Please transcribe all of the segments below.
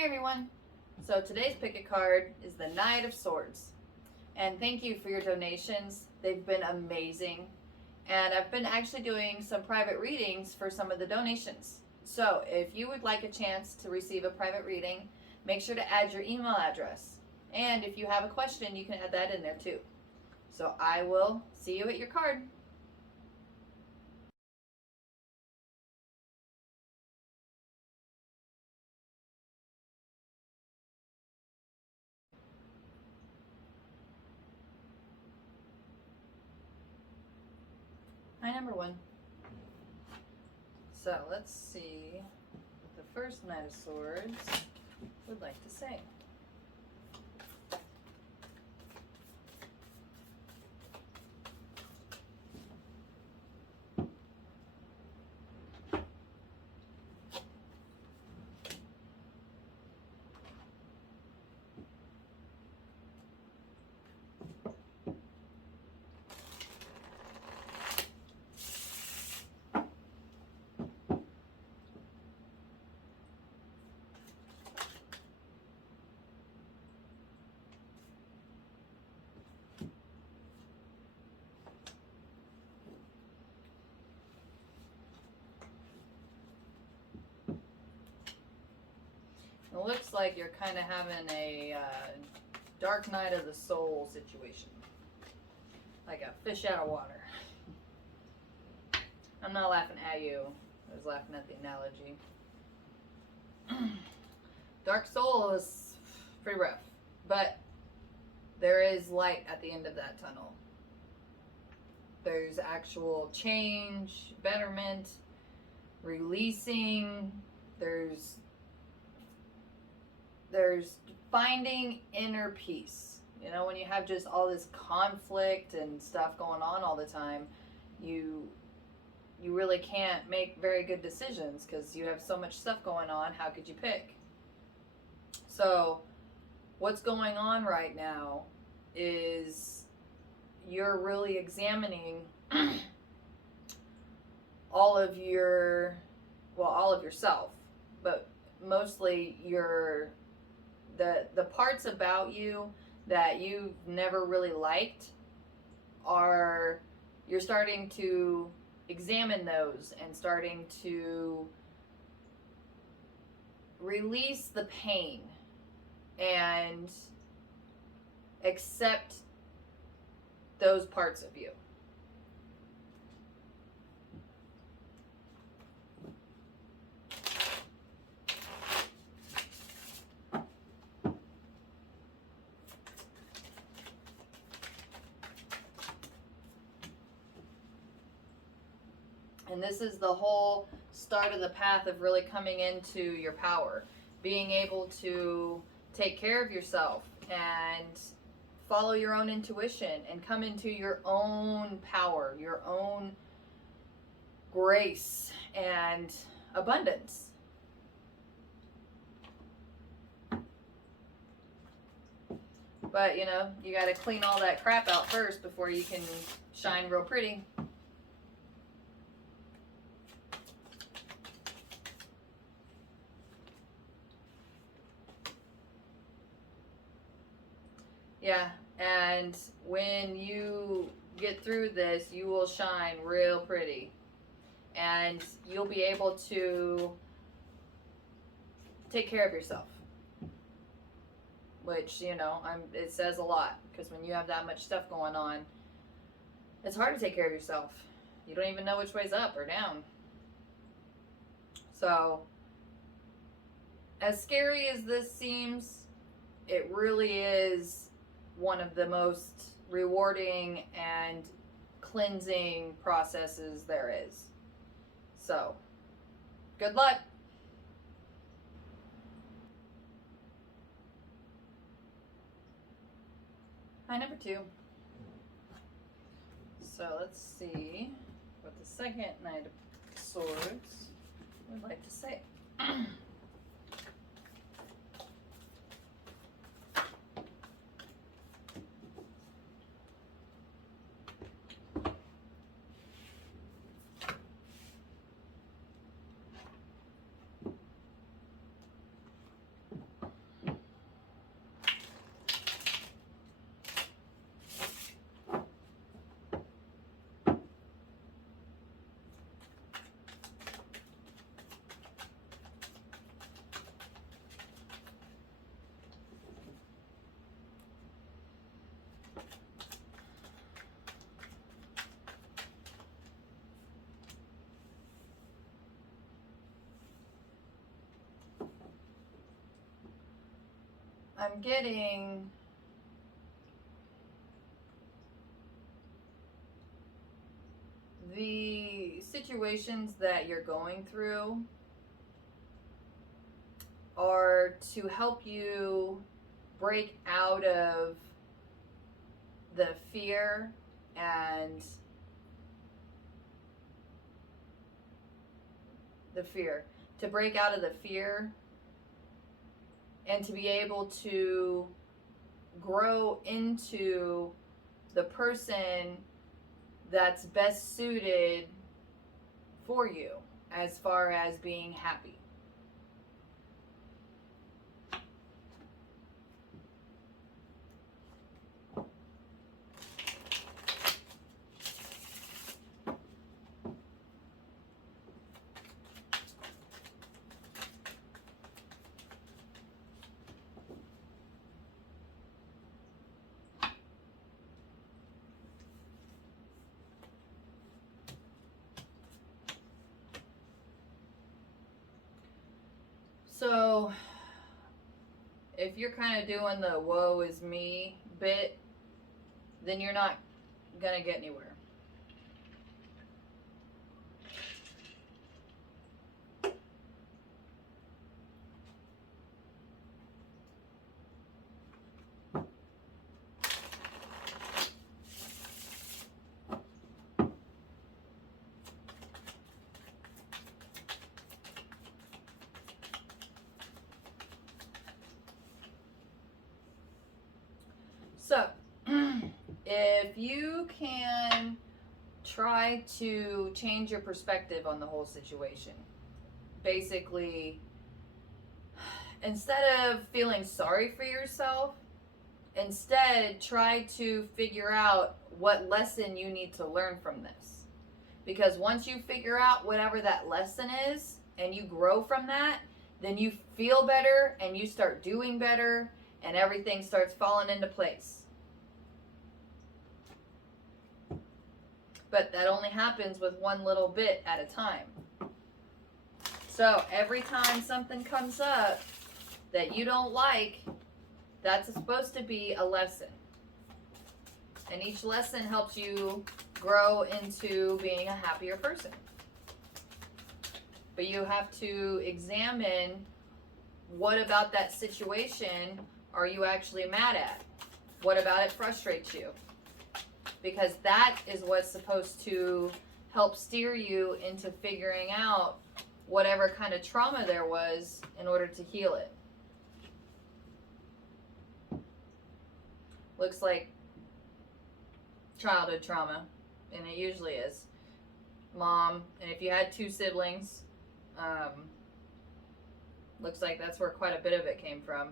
Hi everyone! So today's pick a card is the Knight of Swords. And thank you for your donations. They've been amazing. And I've been actually doing some private readings for some of the donations. So if you would like a chance to receive a private reading, make sure to add your email address. And if you have a question, you can add that in there too. So I will see you at your card. Hi, number one. So let's see what the first Knight of Swords would like to say. It looks like you're kind of having a dark night of the soul situation. Like a fish out of water. I'm not laughing at you. I was laughing at the analogy. Dark soul is pretty rough. But there is light at the end of that tunnel. There's actual change, betterment, releasing. There's finding inner peace. You know, when you have just all this conflict and stuff going on all the time, you really can't make very good decisions because you have so much stuff going on. How could you pick? So what's going on right now is you're really examining all of yourself, but mostly the parts about you that you've never really liked you're starting to examine those and starting to release the pain and accept those parts of you. And this is the whole start of the path of really coming into your power. Being able to take care of yourself and follow your own intuition and come into your own power, your own grace and abundance. But, you know, you got to clean all that crap out first before you can shine real pretty. Yeah, and when you get through this, you will shine real pretty. And you'll be able to take care of yourself. Which, you know, it says a lot. Because when you have that much stuff going on, it's hard to take care of yourself. You don't even know which way's up or down. So, as scary as this seems, it really is one of the most rewarding and cleansing processes there is. So, good luck. Hi, number two. So let's see what the second Knight of Swords would like to say. I'm getting the situations that you're going through are to help you break out of the fear and to break out of the fear and to be able to grow into the person that's best suited for you as far as being happy. So, if you're kind of doing the woe is me bit, then you're not going to get anywhere. So, if you can try to change your perspective on the whole situation, basically, instead of feeling sorry for yourself, instead try to figure out what lesson you need to learn from this. Because once you figure out whatever that lesson is and you grow from that, then you feel better and you start doing better and everything starts falling into place. But that only happens with one little bit at a time. So every time something comes up that you don't like, that's supposed to be a lesson. And each lesson helps you grow into being a happier person. But you have to examine what about that situation are you actually mad at? What about it frustrates you? Because that is what's supposed to help steer you into figuring out whatever kind of trauma there was in order to heal it. Looks like childhood trauma, and it usually is. Mom, and if you had 2 siblings, looks like that's where quite a bit of it came from.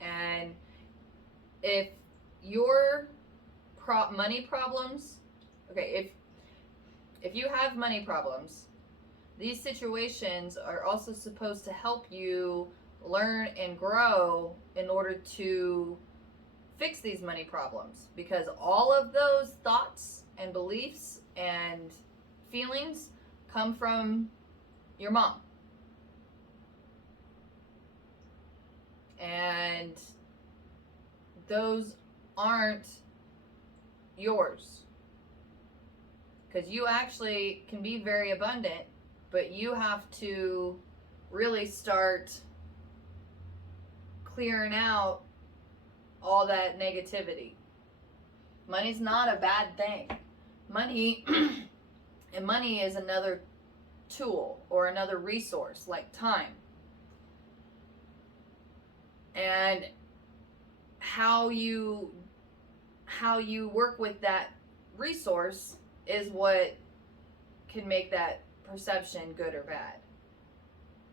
And if your money problems, okay, if you have money problems, these situations are also supposed to help you learn and grow in order to fix these money problems, because all of those thoughts and beliefs and feelings come from your mom. And those aren't yours, because you actually can be very abundant, but you have to really start clearing out all that negativity. Money's not a bad thing. Money and money is another tool or another resource, like time. And how you work with that resource is what can make that perception good or bad.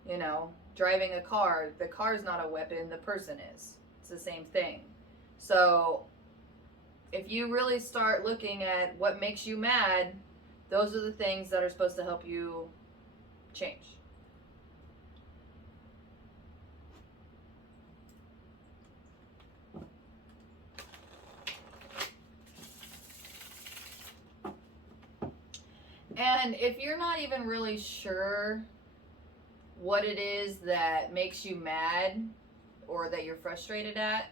You know, driving a car, the car's not a weapon, the person is. It's the same thing. So if you really start looking at what makes you mad, those are the things that are supposed to help you change. And if you're not even really sure what it is that makes you mad or that you're frustrated at,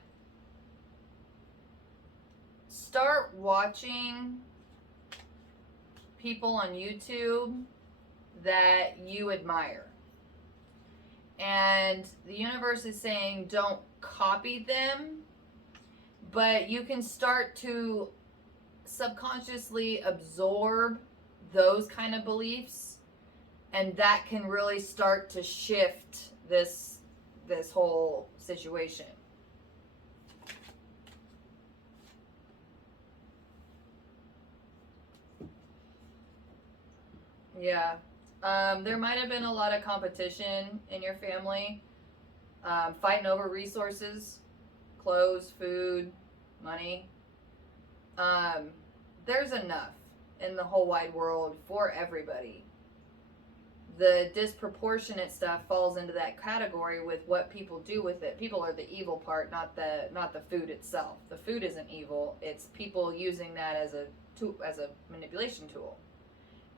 start watching people on YouTube that you admire. And the universe is saying don't copy them, but you can start to subconsciously absorb those kind of beliefs, and that can really start to shift this whole situation. Yeah. There might have been a lot of competition in your family, fighting over resources, clothes, food, money. There's enough in the whole wide world for everybody. The disproportionate stuff falls into that category with what people do with it. People are the evil part, not the food itself. The food isn't evil. It's people using that as a manipulation tool.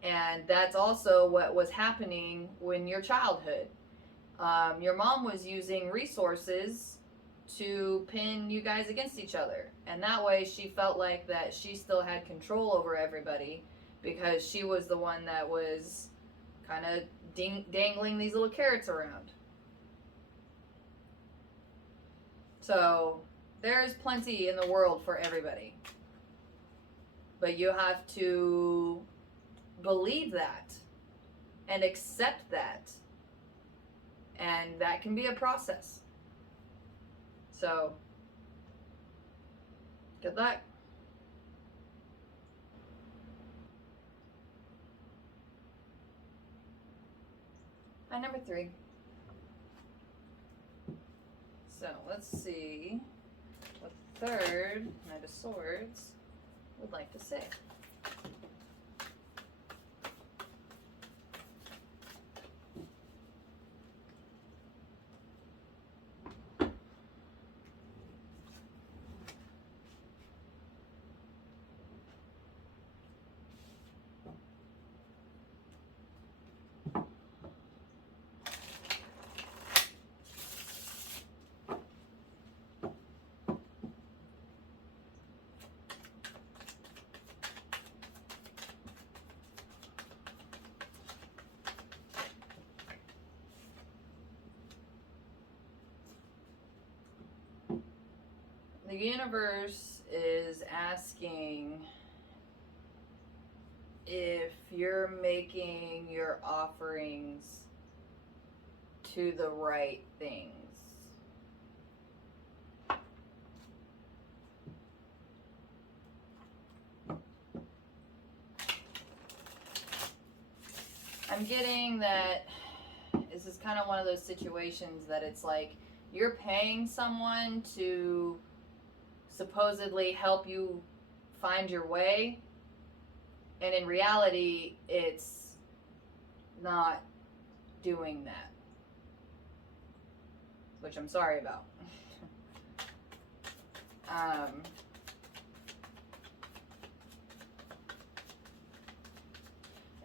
And that's also what was happening in your childhood. Your mom was using resources to pin you guys against each other. And that way she felt like that she still had control over everybody because she was the one that was kind of dangling these little carrots around. So there's plenty in the world for everybody. But you have to believe that and accept that. And that can be a process. So, good luck. Hi, number 3. So, let's see what the third Knight of Swords would like to say. The universe is asking if you're making your offerings to the right things. I'm getting that this is kind of one of those situations that it's like you're paying someone to supposedly help you find your way, and in reality it's not doing that, which I'm sorry about.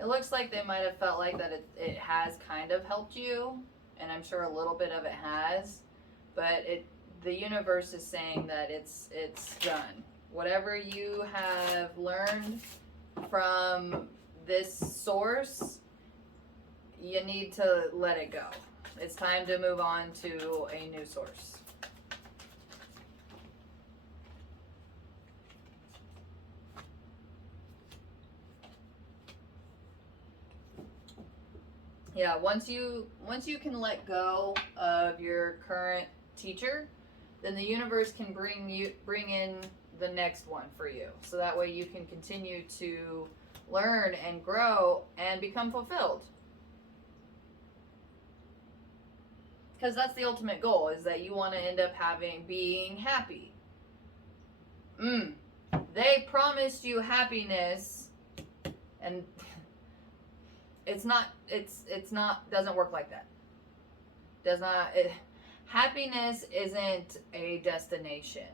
It looks like they might have felt like that it has kind of helped you, and I'm sure a little bit of it has, but the universe is saying that it's done. Whatever you have learned from this source, you need to let it go. It's time to move on to a new source. Yeah, once you can let go of your current teacher, then the universe can bring in the next one for you. So that way you can continue to learn and grow and become fulfilled. Because that's the ultimate goal, is that you want to end up being happy. They promised you happiness, and doesn't work like that. Happiness isn't a destination.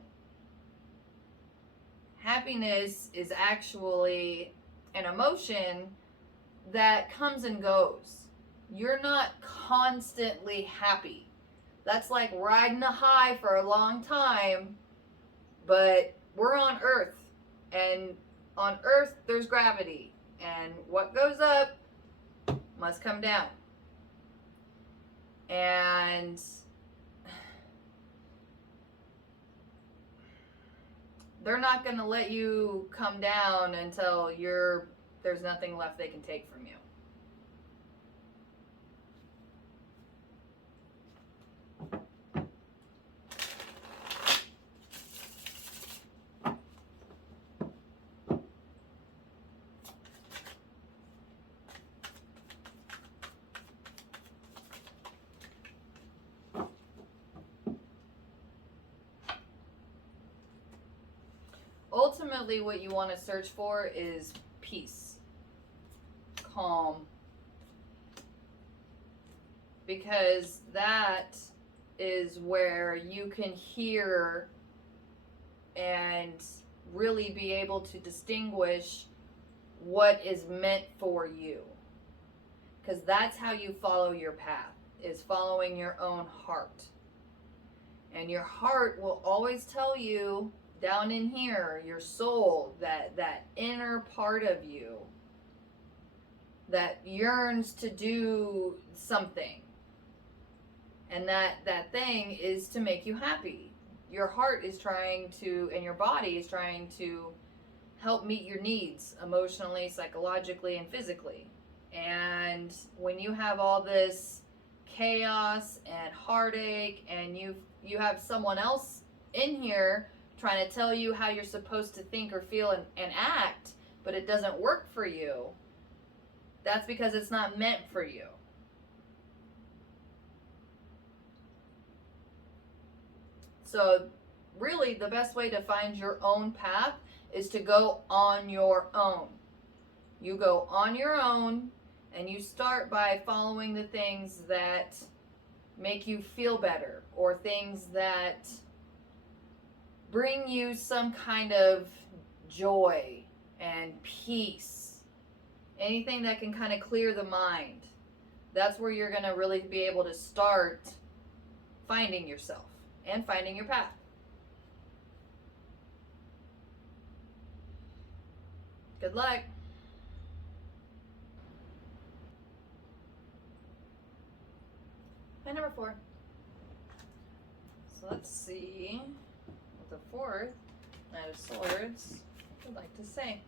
Happiness is actually an emotion that comes and goes. You're not constantly happy. That's like riding a high for a long time, but we're on Earth, and on Earth there's gravity, and what goes up must come down. And they're not going to let you come down until there's nothing left they can take from you. Ultimately, what you want to search for is peace, calm, because that is where you can hear and really be able to distinguish what is meant for you, because that's how you follow your path, is following your own heart. And your heart will always tell you, down in here, your soul, that inner part of you that yearns to do something. And that thing is to make you happy. Your heart is trying to, and your body is trying to help meet your needs emotionally, psychologically, and physically. And when you have all this chaos and heartache, and you have someone else in here trying to tell you how you're supposed to think or feel and act, but it doesn't work for you, that's because it's not meant for you. So really, the best way to find your own path is to go on your own. You go on your own, and you start by following the things that make you feel better, or things that bring you some kind of joy and peace. Anything that can kind of clear the mind. That's where you're going to really be able to start finding yourself and finding your path. Good luck. Pie number 4. So let's see what the 4th Knight of Swords would like to say.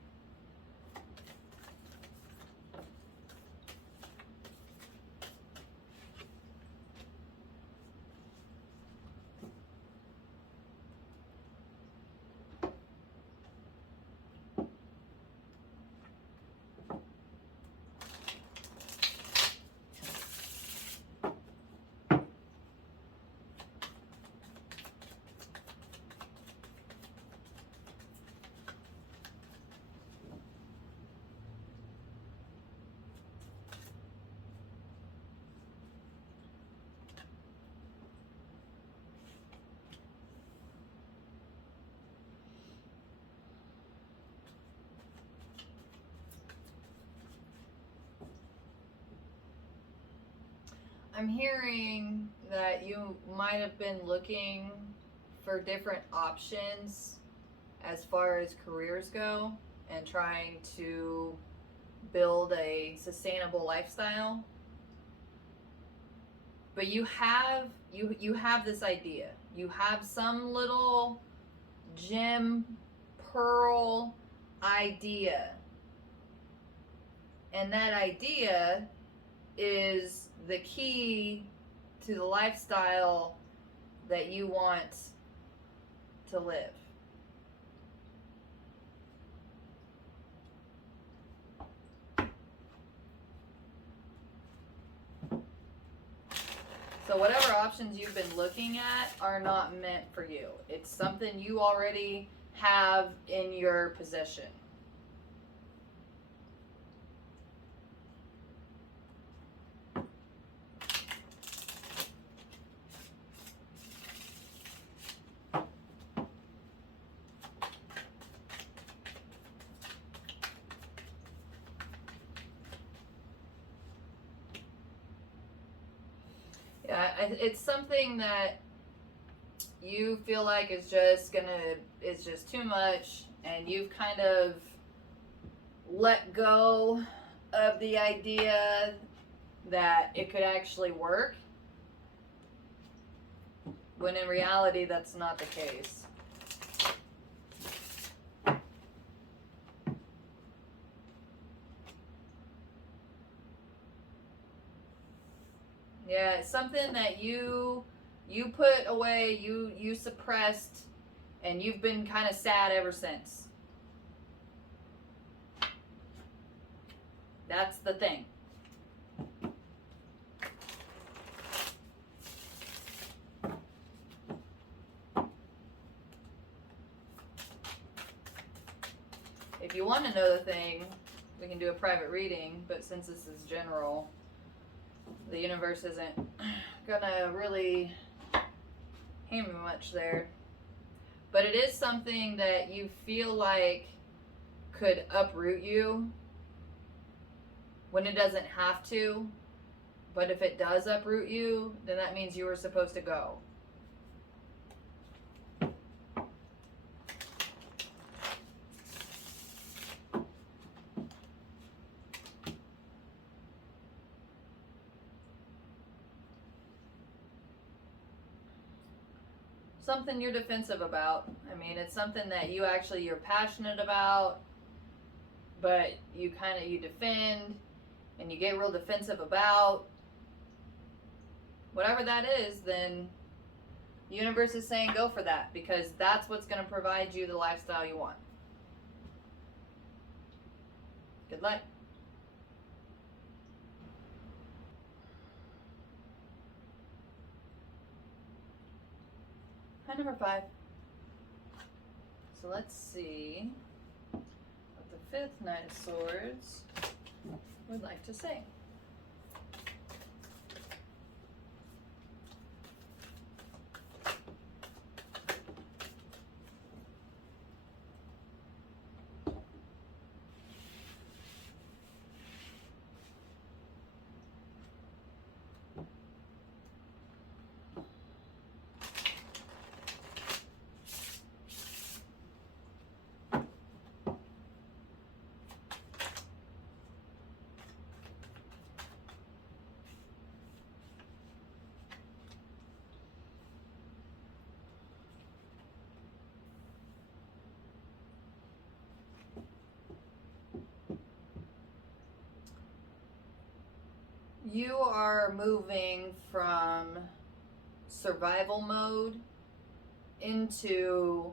I'm hearing that you might have been looking for different options as far as careers go, and trying to build a sustainable lifestyle. But you have this idea. You have some little gem pearl idea. And that idea is the key to the lifestyle that you want to live. So whatever options you've been looking at are not meant for you. It's something you already have in your possession. Yeah, it's something that you feel like is just too much, and you've kind of let go of the idea that it could actually work, when in reality that's not the case. Yeah, it's something that you put away, you suppressed, and you've been kind of sad ever since. That's the thing. If you want to know the thing, we can do a private reading, but since this is general, the universe isn't gonna really hand me much there. But it is something that you feel like could uproot you when it doesn't have to. But if it does uproot you, then that means you were supposed to go. Something you're defensive about. I mean, it's something that you're passionate about, but you defend and you get real defensive about. Whatever that is, then the universe is saying go for that, because that's what's going to provide you the lifestyle you want. Good luck. Hi, number 5. So let's see what the 5th Knight of Swords would like to say. You are moving from survival mode into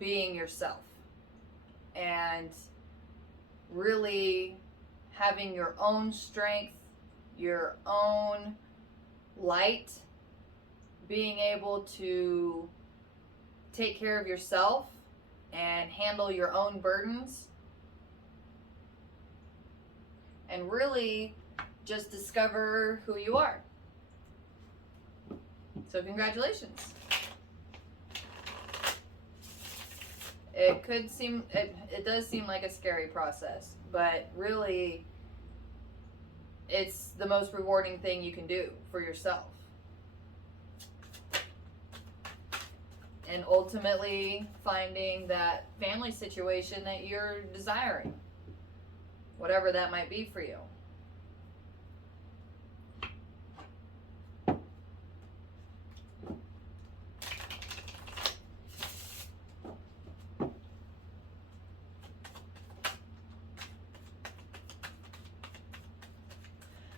being yourself and really having your own strength, your own light, being able to take care of yourself and handle your own burdens, and really just discover who you are. So congratulations. It does seem like a scary process, but really it's the most rewarding thing you can do for yourself. And ultimately finding that family situation that you're desiring, whatever that might be for you.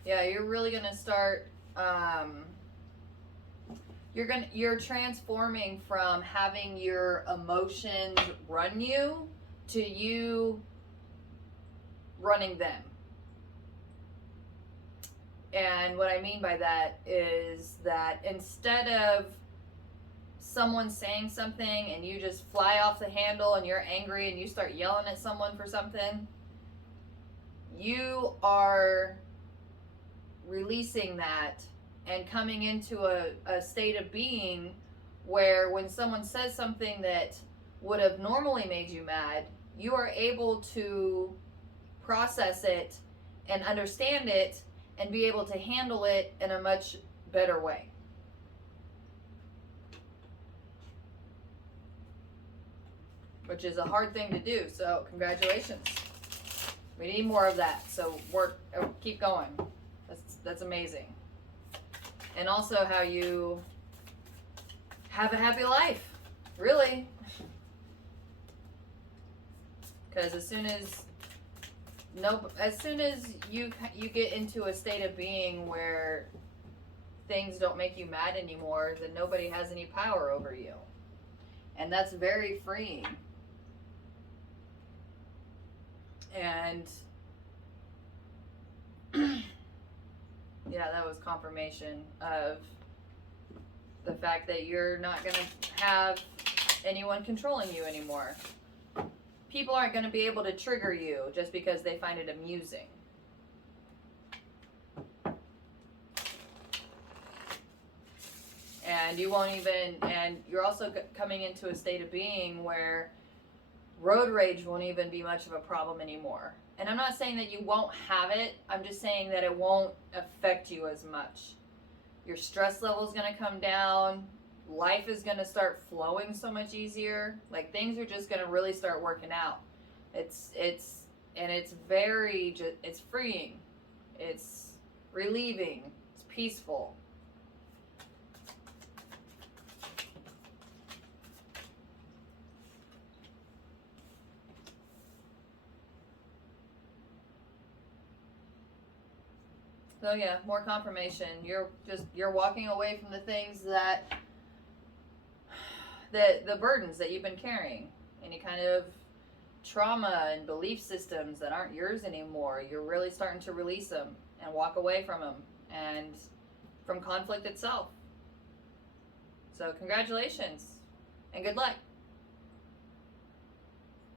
Yeah, you're really gonna start. You're transforming from having your emotions run you to you running them. And what I mean by that is that instead of someone saying something and you just fly off the handle and you're angry and you start yelling at someone for something, you are releasing that and coming into a state of being where when someone says something that would have normally made you mad, you are able to process it and understand it and be able to handle it in a much better way. Which is a hard thing to do, so congratulations. We need more of that, so keep going. That's amazing. And also how you have a happy life, really. Because as soon as you get into a state of being where things don't make you mad anymore, then nobody has any power over you. And that's very freeing. And yeah, that was confirmation of the fact that you're not going to have anyone controlling you anymore. People aren't going to be able to trigger you just because they find it amusing. And you won't even, and you're also coming into a state of being where road rage won't even be much of a problem anymore. And I'm not saying that you won't have it. I'm just saying that it won't affect you as much. Your stress level is going to come down. Life is going to start flowing so much easier. Like, things are just going to really start working out. It's freeing. It's relieving. It's peaceful. So yeah, more confirmation. You're walking away from the things that the burdens that you've been carrying, any kind of trauma and belief systems that aren't yours anymore. You're really starting to release them and walk away from them and from conflict itself. So congratulations and good luck.